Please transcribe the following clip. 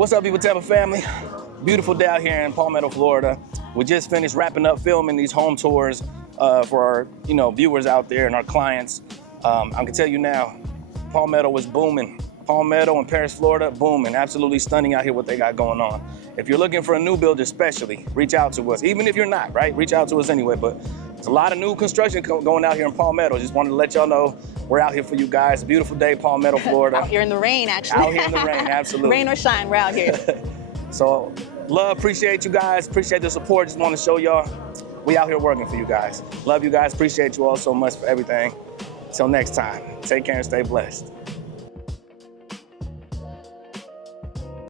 What's up, Viva Tampa family? Beautiful day out here in Palmetto, Florida. We just finished wrapping up filming these home tours for our viewers out there and our clients. I can tell you now, Palmetto was booming. Palmetto and Paris, Florida, booming. Absolutely stunning out here what they got going on. If you're looking for a new build especially, reach out to us. Even if you're not, right? Reach out to us anyway. But there's a lot of new construction going out here in Palmetto. Just wanted to let y'all know we're out here for you guys. Beautiful day, Palmetto, Florida. Out here in the rain, actually. Out here in the rain, absolutely. Rain or shine, we're out here. So, love, appreciate you guys. Appreciate the support. Just want to show y'all we out here working for you guys. Love you guys. Appreciate you all so much for everything. Until next time, take care and stay blessed.